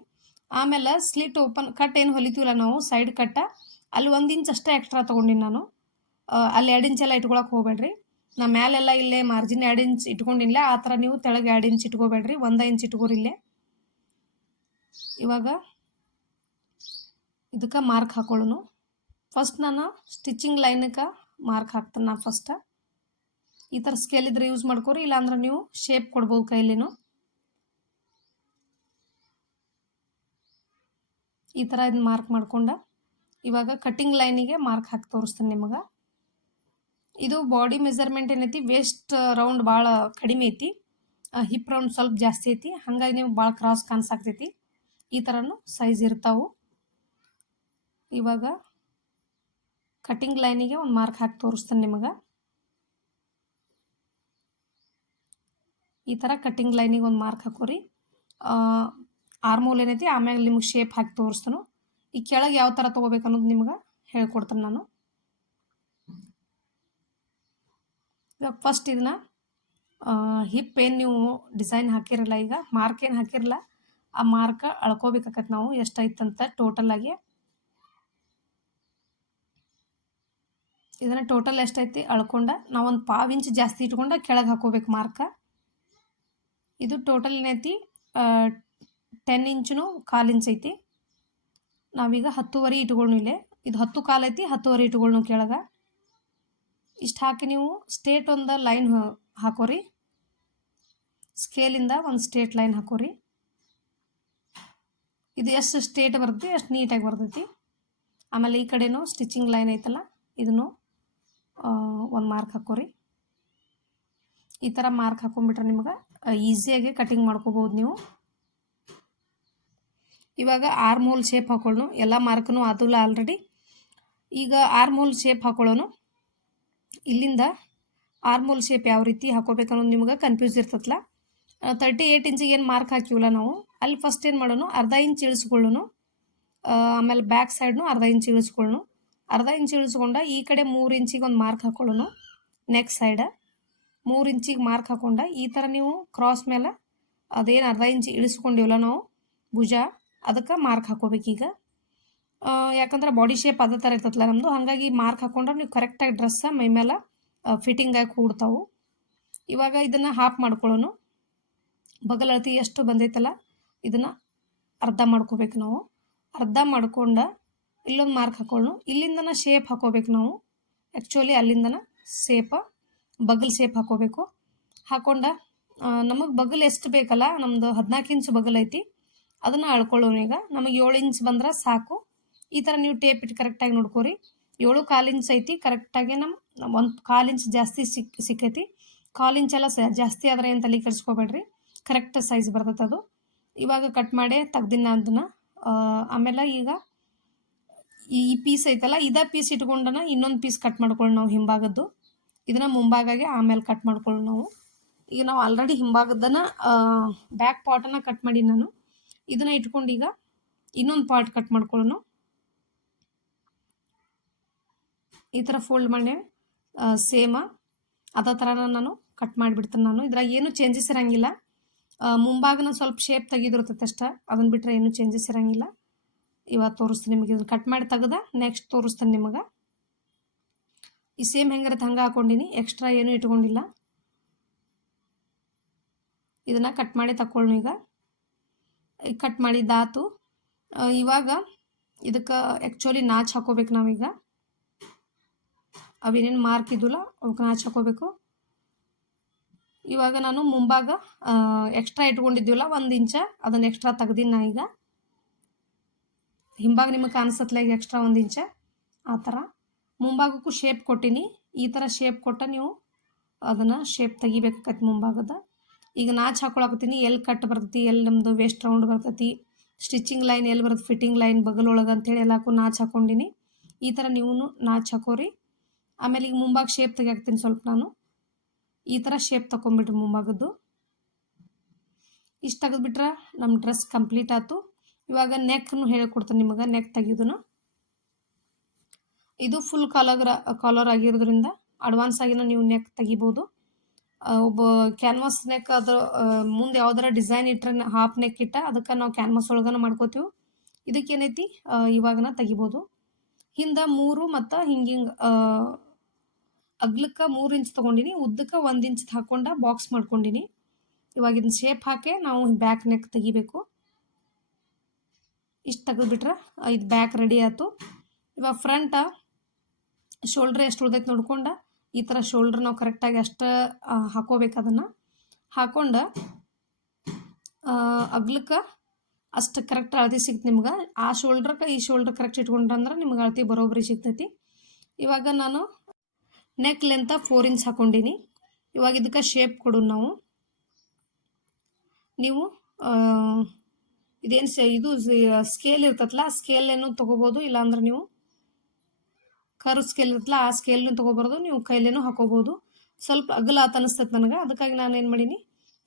ಆಮೇಲೆ ಸ್ಲಿಟ್ ಓಪನ್ ಕಟ್ ಏನು ಹೊಲಿತೀವಲ್ಲ ನಾವು ಸೈಡ್ ಕಟ್ಟ, ಅಲ್ಲಿ 1 ಇಂಚ್ ಅಷ್ಟೇ ಎಕ್ಸ್ಟ್ರಾ ತೊಗೊಂಡಿನಿ ನಾನು. ಅಲ್ಲಿ 2 ಇಂಚೆಲ್ಲ ಇಟ್ಕೊಳಕ್ಕೆ ಹೋಗ್ಬೇಡ್ರಿ. ನಾ ಮ್ಯಾಲೆಲ್ಲ ಇಲ್ಲೇ ಮಾರ್ಜಿನ್ 2 ಇಂಚ್ ಇಟ್ಕೊಂಡಿಲ್ಲ. ಆ ಥರ ನೀವು ತೆಳಗೆ 2 ಇಂಚ್ ಇಟ್ಕೋಬೇಡ್ರಿ, 1 ಇಂಚ್ ಇಟ್ಕೋರಿ ಇಲ್ಲೇ. ಇವಾಗ ಇದಕ್ಕೆ ಮಾರ್ಕ್ ಹಾಕೊಳ್ಳೋನು. ಫಸ್ಟ್ ನಾನು ಸ್ಟಿಚಿಂಗ್ ಲೈನಕ್ಕೆ ಮಾರ್ಕ್ ಹಾಕ್ತೇನೆ. ನಾನು ಫಸ್ಟ್ ಈ ಥರ ಸ್ಕೇಲ್ ಇದ್ರೆ ಯೂಸ್ ಮಾಡ್ಕೋರಿ, ಇಲ್ಲಾಂದ್ರೆ ನೀವು ಶೇಪ್ ಕೊಡ್ಬೋದು ಕೈಲಿನೂ. ಈ ಥರ ಇದನ್ನ ಮಾರ್ಕ್ ಮಾಡ್ಕೊಂಡು ಇವಾಗ ಕಟ್ಟಿಂಗ್ ಲೈನಿಗೆ ಮಾರ್ಕ್ ಹಾಕಿ ತೋರಿಸ್ತೇನೆ ನಿಮಗೆ. ಇದು ಬಾಡಿ ಮೆಜರ್ಮೆಂಟ್ ಏನೈತಿ, ವೇಸ್ಟ್ ರೌಂಡ್ ಭಾಳ ಕಡಿಮೆ ಐತಿ, ಹಿಪ್ ರೌಂಡ್ ಸ್ವಲ್ಪ ಜಾಸ್ತಿ ಐತಿ. ಹಾಗಾಗಿ ನೀವು ಭಾಳ ಕ್ರಾಸ್ ಕಾಣಿಸಾಕ್ತೈತಿ. ಈ ಥರನೂ ಸೈಜ್ ಇರ್ತಾವೆ. ಇವಾಗ ಕಟ್ಟಿಂಗ್ ಲೈನಿಗೆ ಒಂದು ಮಾರ್ಕ್ ಹಾಕಿ ತೋರಿಸ್ತೇನೆ ನಿಮಗೆ. ಈ ಥರ ಕಟ್ಟಿಂಗ್ ಲೈನಿಗೆ ಒಂದು ಮಾರ್ಕ್ ಹಾಕೋರಿ. ಆರ್ಮೋಲ್ ಏನೈತಿ ಆಮ್ಯಾಗ ನಿಮ್ಗೆ ಶೇಪ್ ಹಾಕಿ ತೋರಿಸ್ತಾನು. ಈ ಕೆಳಗೆ ಯಾವ ಥರ ತೊಗೋಬೇಕು ಅನ್ನೋದು ನಿಮ್ಗೆ ಹೇಳ್ಕೊಡ್ತೇನೆ ನಾನು. ಇವಾಗ ಫಸ್ಟ್ ಇದನ್ನ ಹಿಪ್ ಏನು ನೀವು ಡಿಸೈನ್ ಹಾಕಿರಲ್ಲ, ಈಗ ಮಾರ್ಕ್ ಏನು ಹಾಕಿರಲ್ಲ, ಆ ಮಾರ್ಕ್ ಅಳ್ಕೋಬೇಕಾಗತ್ತೆ ನಾವು ಎಷ್ಟಾಯ್ತಂತ ಟೋಟಲಾಗಿ. ಇದನ್ನು ಟೋಟಲ್ ಎಷ್ಟೈತಿ ಅಳ್ಕೊಂಡ ನಾವು ಒಂದು 1/2 ಇಂಚ್ ಜಾಸ್ತಿ ಇಟ್ಕೊಂಡು ಕೆಳಗೆ ಹಾಕೋಬೇಕು ಮಾರ್ಕ. ಇದು ಟೋಟಲ್ ಏನೈತಿ 10 ಇಂಚು 1/4 ಇಂಚ್ ಐತಿ. ನಾವೀಗ 10.5 ಇಟ್ಕೊಳ್ಳು ಇಲ್ಲೇ. ಇದು 10.25 ಐತಿ, 10.5 ಇಟ್ಕೊಳ್ಳು ಕೆಳಗೆ. ಇಷ್ಟು ಹಾಕಿ ನೀವು ಸ್ಟ್ರೇಟ್ ಒಂದು ಲೈನ್ ಹಾಕೋರಿ. ಸ್ಕೇಲಿಂದ ಒಂದು ಸ್ಟ್ರೇಟ್ ಲೈನ್ ಹಾಕೋರಿ. ಇದು ಎಷ್ಟು ಸ್ಟ್ರೇಟ್ ಬರ್ತೈತಿ ಅಷ್ಟು ನೀಟಾಗಿ ಬರ್ತೈತಿ. ಆಮೇಲೆ ಈ ಕಡೆನೂ ಸ್ಟಿಚಿಂಗ್ ಲೈನ್ ಐತಲ್ಲ, ಇದನ್ನು ಒಂದು ಮಾರ್ಕ್ ಹಾಕೋರಿ. ಈ ಥರ ಮಾರ್ಕ್ ಹಾಕೊಂಡ್ಬಿಟ್ರೆ ನಿಮ್ಗೆ ಈಸಿಯಾಗಿ ಕಟಿಂಗ್ ಮಾಡ್ಕೋಬೋದು ನೀವು. ಇವಾಗ ಆರ್ಮೋಲ್ ಶೇಪ್ ಹಾಕೊಳ್ಳೋಣ. ಎಲ್ಲ ಮಾರ್ಕ್ನು ಆದಿಲ್ಲ ಆಲ್ರೆಡಿ. ಈಗ ಆರ್ಮೋಲ್ ಶೇಪ್ ಹಾಕೊಳ್ಳೋಣ. ಇಲ್ಲಿಂದ ಆರ್ಮೋಲ್ ಶೇಪ್ ಯಾವ ರೀತಿ ಹಾಕೋಬೇಕನ್ನೋದು ನಿಮ್ಗೆ ಕನ್ಫ್ಯೂಸ್ ಇರ್ತದಲ್ಲ. 38 ಇಂಚಿಗೆ ಏನು ಮಾರ್ಕ್ ಹಾಕಿವಲ್ಲ ನಾವು, ಅಲ್ಲಿ ಫಸ್ಟ್ ಏನು ಮಾಡೋಣ, 1/2 ಇಂಚ್ ಇಳಿಸ್ಕೊಳ್ಳೋಣ. ಆಮೇಲೆ ಬ್ಯಾಕ್ ಸೈಡ್ನು 1/2 ಇಂಚ್ ಇಳಿಸ್ಕೊಳ್ಳೋಣ. 1/2 ಇಂಚ್ ಇಳಿಸ್ಕೊಂಡ ಈ ಕಡೆ 3 ಇಂಚಿಗೆ ಒಂದು ಮಾರ್ಕ್ ಹಾಕೊಳ್ಳೋಣ. ನೆಕ್ಸ್ಟ್ ಸೈಡ್ 3 ಇಂಚಿಗೆ ಮಾರ್ಕ್ ಹಾಕೊಂಡ ಈ ಥರ ನೀವು ಕ್ರಾಸ್ ಮೇಲೆ ಅದೇನು 1/2 ಇಂಚ್ ಇಳಿಸ್ಕೊಂಡಿವಲ್ಲ ನಾವು ಭುಜ, ಅದಕ್ಕೆ ಮಾರ್ಕ್ ಹಾಕೋಬೇಕೀಗ. ಯಾಕಂದ್ರೆ ಬಾಡಿ ಶೇಪ್ ಅದೇ ಥರ ಇರ್ತದಲ್ಲ ನಮ್ಮದು, ಹಾಗಾಗಿ ಮಾರ್ಕ್ ಹಾಕೊಂಡ್ರೆ ನೀವು ಕರೆಕ್ಟಾಗಿ ಡ್ರೆಸ್ಸ ಮೈ ಮೇಲೆ ಫಿಟ್ಟಿಂಗಾಗಿ ಕೂಡ್ತಾವೆ. ಇವಾಗ ಇದನ್ನು ಹಾಫ್ ಮಾಡ್ಕೊಳ್ಳೋಣ. ಬಗಲ್ ಅಳತಿ ಎಷ್ಟು ಬಂದೈತಲ್ಲ ಇದನ್ನು ಅರ್ಧ ಮಾಡ್ಕೋಬೇಕು ನಾವು. ಅರ್ಧ ಮಾಡ್ಕೊಂಡು ಇಲ್ಲೊಂದು ಮಾರ್ಕ್ ಹಾಕೊಳ್ಳೋಣ. ಇಲ್ಲಿಂದನ ಶೇಪ್ ಹಾಕೋಬೇಕು ನಾವು. ಆ್ಯಕ್ಚುಲಿ ಅಲ್ಲಿಂದನ ಬಗಲ್ ಶೇಪ್ ಹಾಕೋಬೇಕು. ಹಾಕೊಂಡ ನಮಗೆ ಬಗಲ್ ಎಷ್ಟು ಬೇಕಲ್ಲ, ನಮ್ಮದು 14 ಇಂಚ್ ಬಗಲ್ ಐತಿ, ಅದನ್ನು ಅಳ್ಕೊಳ್ಳೋಣ. ಈಗ ನಮಗೆ 7 ಇಂಚ್ ಬಂದ್ರೆ ಸಾಕು. ಈ ಥರ ನೀವು ಟೇಪ್ ಇಟ್ಟು ಕರೆಕ್ಟಾಗಿ ನೋಡ್ಕೋರಿ. 7.25 ಇಂಚ್ ಐತಿ ಕರೆಕ್ಟಾಗಿ. ಒಂದು 1/4 ಇಂಚ್ ಜಾಸ್ತಿ ಸಿಕ್ಕೈತಿ. 1/4 ಇಂಚೆಲ್ಲ ಜಾಸ್ತಿ ಆದರೆ ಏನು ತಲೆ ಕೆಡಿಸ್ಕೋಬೇಡ್ರಿ, ಕರೆಕ್ಟ್ ಸೈಜ್ ಬರ್ತೈತೆ ಅದು. ಇವಾಗ ಕಟ್ ಮಾಡಿ ತೆಗ್ದಿನ ಅದನ್ನು. ಆಮೇಲೆ ಈಗ ಈ ಪೀಸ್ ಐತಲ್ಲ, ಇದೇ ಪೀಸ್ ಇಟ್ಕೊಂಡನ ಇನ್ನೊಂದು ಪೀಸ್ ಕಟ್ ಮಾಡ್ಕೊಳ್ಳಿ ನಾವು ಹಿಂಭಾಗದ್ದು. ಇದನ್ನು ಮುಂಭಾಗಾಗಿ ಆಮೇಲೆ ಕಟ್ ಮಾಡ್ಕೊಳ್ಳಿ ನಾವು. ಈಗ ನಾವು ಆಲ್ರೆಡಿ ಹಿಂಭಾಗದನ್ನ ಬ್ಯಾಕ್ ಪಾರ್ಟನ್ನು ಕಟ್ ಮಾಡಿ ನಾನು ಇದನ್ನು ಇಟ್ಕೊಂಡು ಈಗ ಇನ್ನೊಂದು ಪಾರ್ಟ್ ಕಟ್ ಮಾಡ್ಕೊಳ್ಳೋಣ. ಈ ಥರ ಫೋಲ್ಡ್ ಮಾಡಿ ಸೇಮ ಅದೇ ಥರ ನಾನು ಕಟ್ ಮಾಡಿಬಿಡ್ತೇನೆ. ನಾನು ಇದ್ರಾಗ ಏನು ಚೇಂಜಸ್ ಇರೋಂಗಿಲ್ಲ. ಮುಂಭಾಗನ ಸ್ವಲ್ಪ ಶೇಪ್ ತೆಗೆದಿರ್ತೈತೆ ಅಷ್ಟೇ, ಅದನ್ನು ಬಿಟ್ಟರೆ ಏನು ಚೇಂಜಸ್ ಇರೋಂಗಿಲ್ಲ. ಇವಾಗ ತೋರಿಸ್ತೀನಿ ನಿಮಗೆ. ಇದನ್ನು ಕಟ್ ಮಾಡಿ ತೆಗೆದ ನೆಕ್ಸ್ಟ್ ತೋರಿಸ್ತೇನೆ ನಿಮಗೆ. ಈ ಸೇಮ್ ಹೆಂಗಿರುತ್ತೆ ಹಂಗೆ ಹಾಕೊಂಡಿನಿ, ಎಕ್ಸ್ಟ್ರಾ ಏನೂ ಇಟ್ಕೊಂಡಿಲ್ಲ. ಇದನ್ನು ಕಟ್ ಮಾಡಿ ತಗೊಳ್ಳೋಣ. ಈಗ ಕಟ್ ಮಾಡಿದ್ದಾತು. ಇವಾಗ ಇದಕ್ಕೆ ಆ್ಯಕ್ಚುಲಿ ನಾಚ್ ಹಾಕೋಬೇಕು ನಾವೀಗ. ಅವೇನೇನು ಮಾರ್ಕ್ ಇದ್ದಿಲ್ಲ ಅವಕ್ಕೆ ನಾಚ್ ಹಾಕೋಬೇಕು. ಇವಾಗ ನಾನು ಮುಂಭಾಗ ಎಕ್ಸ್ಟ್ರಾ ಇಟ್ಕೊಂಡಿದ್ದೀವಲ್ಲ 1 ಇಂಚ ಅದನ್ನು ಎಕ್ಸ್ಟ್ರಾ ತೆಗ್ದೀನಿ ನಾ ಈಗ. ಹಿಂಭಾಗ ನಿಮಗೆ ಕಾಣಿಸತ್ಲ ಈಗ ಎಕ್ಸ್ಟ್ರಾ 1 ಇಂಚ ಆ ಥರ. ಮುಂಭಾಗಕ್ಕೂ ಶೇಪ್ ಕೊಟ್ಟಿನಿ. ಈ ಥರ ಶೇಪ್ ಕೊಟ್ಟ ನೀವು ಅದನ್ನು ಶೇಪ್ ತೆಗಿಬೇಕಾಗತ್ತೆ ಮುಂಭಾಗದ. ಈಗ ನಾಚ್ ಹಾಕೊಳಕತ್ತೀನಿ, ಎಲ್ಲಿ ಕಟ್ ಬರ್ತೈತಿ, ಎಲ್ಲಿ ನಮ್ಮದು ವೇಸ್ಟ್ ರೌಂಡ್ ಬರ್ತೈತಿ, ಸ್ಟಿಚಿಂಗ್ ಲೈನ್ ಎಲ್ಲಿ ಬರ್ತದೆ, ಫಿಟ್ಟಿಂಗ್ ಲೈನ್ ಬಗಲೊಳಗೆ ಅಂತೇಳಿ ಎಲ್ಲಕ್ಕೂ ನಾಚ್ ಹಾಕೊಂಡಿನಿ. ಈ ಥರ ನೀವು ನಾಚ್ ಹಾಕೋರಿ. ಆಮೇಲೆ ಈಗ ಮುಂಭಾಗ ಶೇಪ್ ತೆಗಿಯಾಕ್ತೀನಿ ಸ್ವಲ್ಪ ನಾನು. ಈ ಥರ ಶೇಪ್ ತಗೊಂಬಿಡ್ರಿ ಮುಂಭಾಗದ್ದು. ಇಷ್ಟು ತೆಗೆದ್ಬಿಟ್ರೆ ನಮ್ಮ ಡ್ರೆಸ್ ಕಂಪ್ಲೀಟ್ ಆಯ್ತು. ಇವಾಗ ನೆಕ್ನು ಹೇಳ್ಕೊಡ್ತೀನಿ ನಿಮಗೆ, ನೆಕ್ ತೆಗಿಯೋದನ್ನು. ಇದು ಫುಲ್ ಕಾಲರ್ ಆಗಿರೋದ್ರಿಂದ ಅಡ್ವಾನ್ಸ್ ಆಗಿನ ನೀವು ನೆಕ್ ತೆಗಿಬೋದು. ಒಬ್ಬ ಕ್ಯಾನ್ವಾಸ್ ನೆಕ್ ಅದ್ರ ಮುಂದೆ ಯಾವ್ದಾರ ಡಿಸೈನ್ ಇಟ್ಟರೆ ಹಾಫ್ ನೆಕ್ ಇಟ್ಟ ಅದಕ್ಕೆ ನಾವು ಕ್ಯಾನ್ವಾಸ್ ಒಳಗನ ಮಾಡ್ಕೋತೀವಿ. ಇದಕ್ಕೇನೈತಿ ಇವಾಗನ ತೆಗಿಬೋದು. ಹಿಂದೆ 3 ಮತ್ತು ಹಿಂಗೆ ಅಗ್ಲಕ್ಕೆ 3 ಇಂಚ್ ತೊಗೊಂಡಿನಿ, ಉದ್ದಕ್ಕೆ 1 ಇಂಚ್ ಹಾಕ್ಕೊಂಡ ಬಾಕ್ಸ್ ಮಾಡ್ಕೊಂಡಿನಿ. ಇವಾಗ ಇದನ್ನ ಶೇಪ್ ಹಾಕಿ ನಾವು ಬ್ಯಾಕ್ ನೆಕ್ ತೆಗಿಬೇಕು. ಇಷ್ಟು ತೆಗೆದ್ಬಿಟ್ರೆ ಇದು ಬ್ಯಾಕ್ ರೆಡಿ ಆಯ್ತು. ಇವಾಗ ಫ್ರಂಟ ಶೋಲ್ಡ್ರ್ ಎಷ್ಟು ಉಳ್ದೈತೆ ನೋಡ್ಕೊಂಡು ಈ ಥರ ಶೋಲ್ಡ್ರ್ ನಾವು ಕರೆಕ್ಟಾಗಿ ಅಷ್ಟು ಹಾಕೋಬೇಕು. ಅದನ್ನು ಹಾಕ್ಕೊಂಡು ಅಗ್ಲಕ್ಕೆ ಅಷ್ಟು ಕರೆಕ್ಟ್ ಅಳತೆ ಸಿಗ್ತು ನಿಮ್ಗೆ. ಆ ಶೋಲ್ಡ್ರಕ್ಕೆ ಈ ಶೋಲ್ಡ್ರ್ ಕರೆಕ್ಟ್ ಇಟ್ಕೊಂಡ್ರಂದ್ರೆ ನಿಮ್ಗೆ ಅಳತೆ ಬರೋಬ್ಬರಿ ಸಿಗ್ತೈತಿ. ಇವಾಗ ನಾನು ನೆಕ್ ಲೆಂತ 4 ಇಂಚ್ ಹಾಕ್ಕೊಂಡಿನಿ. ಇವಾಗ ಇದಕ್ಕೆ ಶೇಪ್ ಕೊಡು ನಾವು. ನೀವು ಇದೇನು ಇದು ಸ್ಕೇಲ್ ಇರ್ತೈತಲ್ಲ, ಆ ಸ್ಕೇಲೇನು ತೊಗೋಬೋದು. ಇಲ್ಲಾಂದ್ರೆ ನೀವು ಕರ್ವ್ ಸ್ಕೇಲ್ ಇರುತ್ತಲ್ಲ ಆ ಸ್ಕೇಲ್ನು ತೊಗೋಬಾರ್ದು, ನೀವು ಕೈಲೇನೂ ಹಾಕೋಬೋದು. ಸ್ವಲ್ಪ ಅಗಲ ಆತ ಅನಿಸ್ತೈತೆ ನನಗೆ, ಅದಕ್ಕಾಗಿ ನಾನು ಏನು ಮಾಡೀನಿ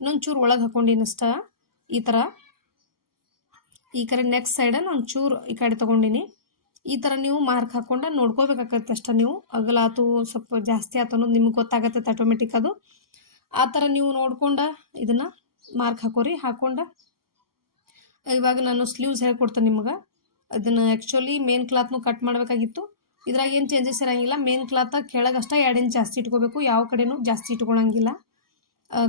ಇನ್ನೊಂದು ಚೂರು ಒಳಗೆ ಹಾಕ್ಕೊಂಡಿನಿ ಅಷ್ಟ. ಈ ಥರ ಈ ಕಡೆ ನೆಕ್ ಸೈಡನ್ನು ಒಂದು ಚೂರು ಈ ಕಡೆ ತೊಗೊಂಡಿನಿ. ಈ ಥರ ನೀವು ಮಾರ್ಕ್ ಹಾಕ್ಕೊಂಡು ನೋಡ್ಕೋಬೇಕಾಗತ್ತೆ ಅಷ್ಟ. ನೀವು ಅಗಲ ಆತು ಸ್ವಲ್ಪ ಜಾಸ್ತಿ ಆತು ಅನ್ನೋದು ನಿಮ್ಗೆ ಗೊತ್ತಾಗತ್ತೆ ಆಟೋಮೆಟಿಕ್ ಅದು. ಆ ಥರ ನೀವು ನೋಡ್ಕೊಂಡು ಇದನ್ನು ಮಾರ್ಕ್ ಹಾಕೋರಿ. ಹಾಕ್ಕೊಂಡು ಇವಾಗ ನಾನು ಸ್ಲೀವ್ಸ್ ಹೇಳ್ಕೊಡ್ತೇನೆ ನಿಮ್ಗೆ. ಅದನ್ನು ಆ್ಯಕ್ಚುಲಿ ಮೇನ್ ಕ್ಲಾತ್ನು ಕಟ್ ಮಾಡಬೇಕಾಗಿತ್ತು. ಇದ್ರಾಗ ಏನು ಚೇಂಜಸ್ ಇರೋಂಗಿಲ್ಲ. ಮೇನ್ ಕ್ಲಾತ ಕೆಳಗೆ ಅಷ್ಟೇ 2 ಇಂಚ್ ಜಾಸ್ತಿ ಇಟ್ಕೋಬೇಕು, ಯಾವ ಕಡೆನೂ ಜಾಸ್ತಿ ಇಟ್ಕೊಳಂಗಿಲ್ಲ.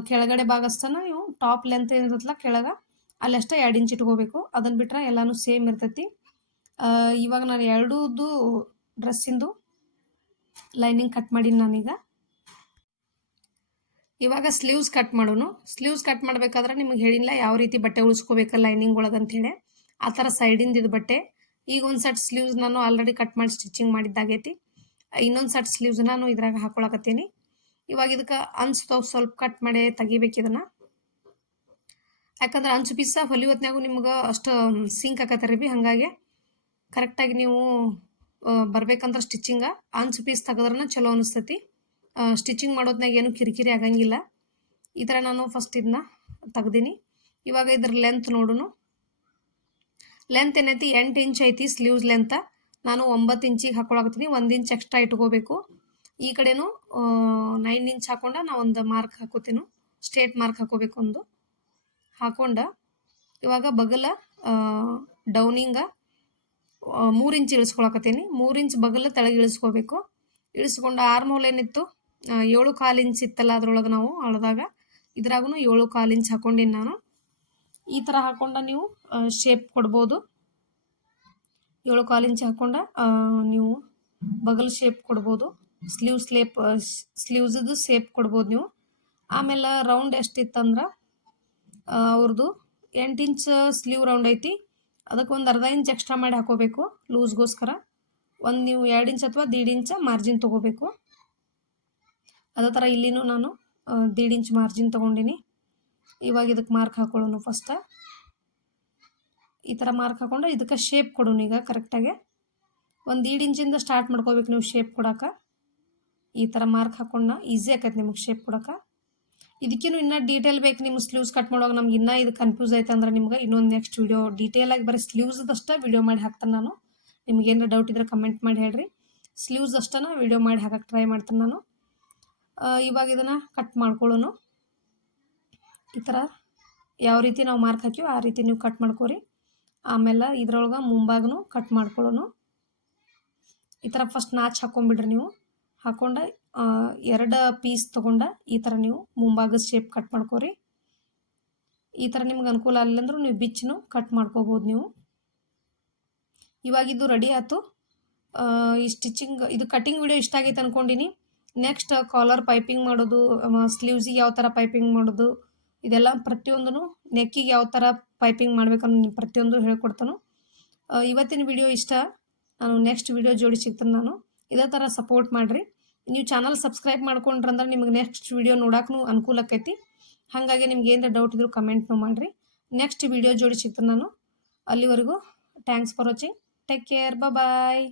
ಕೆಳಗಡೆ ಭಾಗ ಅಷ್ಟನ ನೀವು ಟಾಪ್ ಲೆಂತ್ ಏನಿರ್ತಲ್ಲ ಕೆಳಗೆ ಅಲ್ಲಷ್ಟೇ 2 ಇಂಚ್ ಇಟ್ಕೋಬೇಕು. ಅದನ್ನು ಬಿಟ್ರೆ ಎಲ್ಲನೂ ಸೇಮ್ ಇರ್ತೈತಿ. ಇವಾಗ ನಾನು ಎರಡೂದು ಡ್ರೆಸ್ಸಿಂದು ಲೈನಿಂಗ್ ಕಟ್ ಮಾಡೀನಿ ನಾನೀಗ. ಇವಾಗ ಸ್ಲೀವ್ಸ್ ಕಟ್ ಮಾಡೋನು. ಸ್ಲೀವ್ಸ್ ಕಟ್ ಮಾಡಬೇಕಾದ್ರೆ ನಿಮಗೆ ಹೇಳಿಲ್ಲ ಯಾವ ರೀತಿ ಬಟ್ಟೆ ಉಳಿಸ್ಕೋಬೇಕು ಲೈನಿಂಗ್ ಒಳಗೆ ಅಂಥೇಳಿ. ಆ ಥರ ಸೈಡಿಂದ ಇದು ಬಟ್ಟೆ. ಈಗ ಒಂದು ಸೆಟ್ ಸ್ಲೀವ್ಸ್ ನಾನು ಆಲ್ರೆಡಿ ಕಟ್ ಮಾಡಿ ಸ್ಟಿಚಿಂಗ್ ಮಾಡಿದ್ದಾಗೈತಿ. ಇನ್ನೊಂದು ಸೆಟ್ ಸ್ಲೀವ್ಸ್ ನಾನು ಇದ್ರಾಗ ಹಾಕೊಳಕತ್ತೀನಿ. ಇವಾಗ ಇದಕ್ಕೆ ಅಂಚು ಸ್ವಲ್ಪ ಕಟ್ ಮಾಡಿ ತೆಗಿಬೇಕು ಇದನ್ನು. ಯಾಕಂದ್ರೆ ಅಂಚು ಪೀಸ ಹೊಲಿವತ್ನಾಗೂ ನಿಮ್ಗೆ ಅಷ್ಟು ಸಿಂಕ್ ಆಕತ್ತಾರೆ ಬಿ. ಹಾಗಾಗಿ ಕರೆಕ್ಟಾಗಿ ನೀವು ಬರ್ಬೇಕಂದ್ರೆ ಸ್ಟಿಚಿಂಗ ಅಂಚು ಪೀಸ್ ತೆಗೆದ್ರನ ಚಲೋ ಅನಿಸ್ತೈತಿ. ಸ್ಟಿಚಿಂಗ್ ಮಾಡೋದ್ನಾಗ ಏನು ಕಿರಿಕಿರಿ ಆಗಂಗಿಲ್ಲ. ಈ ಥರ ನಾನು ಫಸ್ಟ್ ಇದನ್ನ ತೆಗ್ದೀನಿ. ಇವಾಗ ಇದ್ರ ಲೆಂತ್ ನೋಡುನು. ಲೆಂತ್ ಏನೈತಿ 8 ಇಂಚ್ ಐತಿ ಸ್ಲೀವ್ಸ್ ಲೆಂತ. ನಾನು 9 ಇಂಚಿಗೆ ಹಾಕೊಳಕತ್ತೀನಿ. 1 ಇಂಚ್ ಎಕ್ಸ್ಟ್ರಾ ಇಟ್ಕೋಬೇಕು. ಈ ಕಡೆನೂ 9 ಇಂಚ್ ಹಾಕೊಂಡ ನಾ ಒಂದು ಮಾರ್ಕ್ ಹಾಕೋತೀನಿ. ಸ್ಟ್ರೇಟ್ ಮಾರ್ಕ್ ಹಾಕೋಬೇಕು ಒಂದು ಹಾಕೊಂಡ. ಇವಾಗ ಬಗಲ ಡೌನಿಂಗ 3 ಇಂಚ್ ಇಳಿಸ್ಕೊಳಕತ್ತೀನಿ. 3 ಇಂಚ್ ಬಗಲ ತೆಳಗೆ ಇಳಿಸ್ಕೋಬೇಕು. ಇಳಿಸ್ಕೊಂಡು ಆರ್ಮ್ ಹೋಲ್ ಏನಿತ್ತು 7.25 ಇಂಚ್ ಇತ್ತಲ್ಲ ಅದ್ರೊಳಗೆ ನಾವು ಅಳದಾಗ, ಇದ್ರಾಗೂ 7.25 ಇಂಚ್ ಹಾಕೊಂಡಿನಿ ನಾನು. ಈ ಥರ ಹಾಕೊಂಡ ನೀವು ಶೇಪ್ ಕೊಡ್ಬೋದು. 7.25 ಇಂಚ್ ಹಾಕೊಂಡ ನೀವು ಬಗಲ್ ಶೇಪ್ ಕೊಡ್ಬೋದು. ಸ್ಲೀವ್ಸದು ಶೇಪ್ ಕೊಡ್ಬೋದು ನೀವು. ಆಮೇಲೆ ರೌಂಡ್ ಎಷ್ಟಿತ್ತಂದ್ರೆ ಅವ್ರದ್ದು 8 ಇಂಚ್ ಸ್ಲೀವ್ ರೌಂಡ್ ಐತಿ. ಅದಕ್ಕೆ ಒಂದು ಅರ್ಧ ಇಂಚ್ ಎಕ್ಸ್ಟ್ರಾ ಮಾಡಿ ಹಾಕೋಬೇಕು ಲೂಸ್ಗೋಸ್ಕರ. ನೀವು 2 ಇಂಚ್ ಅಥವಾ 1.5 ಇಂಚ್ ಮಾರ್ಜಿನ್ ತೊಗೋಬೇಕು. ಅದೇ ಥರ ಇಲ್ಲಿನೂ ನಾನು 1.5 ಇಂಚ್ ಮಾರ್ಜಿನ್ ತೊಗೊಂಡಿನಿ. ಇವಾಗ ಇದಕ್ಕೆ ಮಾರ್ಕ್ ಹಾಕೊಳ್ಳೋನು. ಫಸ್ಟ್ ಈ ಥರ ಮಾರ್ಕ್ ಹಾಕೊಂಡು ಇದಕ್ಕೆ ಶೇಪ್ ಕೊಡೋನು. ಈಗ ಕರೆಕ್ಟಾಗಿ 1.5 ಇಂಚಿಂದ ಸ್ಟಾರ್ಟ್ ಮಾಡ್ಕೋಬೇಕು ನೀವು ಶೇಪ್ ಕೊಡೋಕೆ. ಈ ಥರ ಮಾರ್ಕ್ ಹಾಕೊಂಡ ಈಸಿ ಆಕೈತೆ ನಿಮಗೆ ಶೇಪ್ ಕೊಡೋಕೆ. ಇದಕ್ಕೇನು ಇನ್ನೂ ಡೀಟೇಲ್ ಬೇಕು ನಿಮ್ಗೆ ಸ್ಲೀವ್ಸ್ ಕಟ್ ಮಾಡುವಾಗ. ನಮ್ಗೆ ಇನ್ನೂ ಇದು ಕನ್ಫ್ಯೂಸ್ ಆಯ್ತು ಅಂದ್ರೆ ನಿಮ್ಗೆ ಇನ್ನೊಂದು ನೆಕ್ಸ್ಟ್ ವೀಡಿಯೋ ಡೀಟೇಲಾಗಿ ಬರೀ ಸ್ಲೀವ್ಸ್ದಷ್ಟೇ ವೀಡಿಯೋ ಮಾಡಿ ಹಾಕ್ತಾನೆ ನಾನು. ನಿಮ್ಗೆ ಏನಾರ ಡೌಟ್ ಇದ್ರೆ ಕಮೆಂಟ್ ಮಾಡಿ ಹೇಳ್ರಿ. ಸ್ಲೀವ್ಸ್ ಅಷ್ಟನ್ನು ವೀಡಿಯೋ ಮಾಡಿ ಹಾಕಕ್ಕೆ ಟ್ರೈ ಮಾಡ್ತೀನಿ ನಾನು. ಇವಾಗ ಇದನ್ನು ಕಟ್ ಮಾಡ್ಕೊಳ್ಳೋನು. ಈ ಥರ ಯಾವ ರೀತಿ ನಾವು ಮಾರ್ಕ್ ಹಾಕಿವೋ ಆ ರೀತಿ ನೀವು ಕಟ್ ಮಾಡ್ಕೊರಿ. ಆಮೇಲೆ ಇದ್ರೊಳಗೆ ಮುಂಭಾಗನೂ ಕಟ್ ಮಾಡ್ಕೊಳ್ಳೋನು. ಈ ಥರ ಫಸ್ಟ್ ನಾಚ್ ಹಾಕ್ಕೊಂಬಿಡ್ರಿ ನೀವು. ಹಾಕ್ಕೊಂಡು 2 ಪೀಸ್ ತೊಗೊಂಡ ಈ ಥರ ನೀವು ಮುಂಭಾಗದ ಶೇಪ್ ಕಟ್ ಮಾಡ್ಕೊರಿ. ಈ ಥರ ನಿಮ್ಗೆ ಅನುಕೂಲ ಆಗಲಿಲ್ಲ ಅಂದ್ರೂ ನೀವು ಬಿಚ್ಚನು ಕಟ್ ಮಾಡ್ಕೋಬೋದು ನೀವು. ಇವಾಗ ಇದು ರೆಡಿ ಆಯ್ತು. ಈ ಸ್ಟಿಚಿಂಗ್ ಇದು ಕಟಿಂಗ್ ವಿಡಿಯೋ ಇಷ್ಟ ಆಗೈತೆ ಅಂದ್ಕೊಂಡಿನಿ. ನೆಕ್ಸ್ಟ್ ಕಾಲರ್ ಪೈಪಿಂಗ್ ಮಾಡೋದು, ಸ್ಲೀವ್ಸಿಗೆ ಯಾವ ಥರ ಪೈಪಿಂಗ್ ಮಾಡೋದು, ಇದೆಲ್ಲ ಪ್ರತಿಯೊಂದೂ ನೆಕ್ಕಿಗೆ ಯಾವ ಥರ ಪೈಪಿಂಗ್ ಮಾಡ್ಬೇಕನ್ನೋ ಪ್ರತಿಯೊಂದು ಹೇಳ್ಕೊಡ್ತಾನು. ಇವತ್ತಿನ ವಿಡಿಯೋ ಇಷ್ಟ. ನಾನು ನೆಕ್ಸ್ಟ್ ವಿಡಿಯೋ ಜೋಡಿ ಸಿಗ್ತಾನೆ ನಾನು. ಇದೇ ಥರ ಸಪೋರ್ಟ್ ಮಾಡಿರಿ. ನೀವು ಚಾನಲ್ ಸಬ್ಸ್ಕ್ರೈಬ್ ಮಾಡ್ಕೊಂಡ್ರಂದ್ರೆ ನಿಮಗೆ ನೆಕ್ಸ್ಟ್ ವಿಡಿಯೋ ನೋಡೋಕ್ಕೂ ಅನುಕೂಲ ಆಕೈತಿ. ಹಾಗಾಗಿ ನಿಮ್ಗೆ ಏನಾರ ಡೌಟ್ ಇದ್ರೂ ಕಮೆಂಟ್ನು ಮಾಡಿರಿ. ನೆಕ್ಸ್ಟ್ ವಿಡಿಯೋ ಜೋಡಿ ಸಿಗ್ತಾನೆ ನಾನು. ಅಲ್ಲಿವರೆಗೂ thanks for watching. Take care. Bye.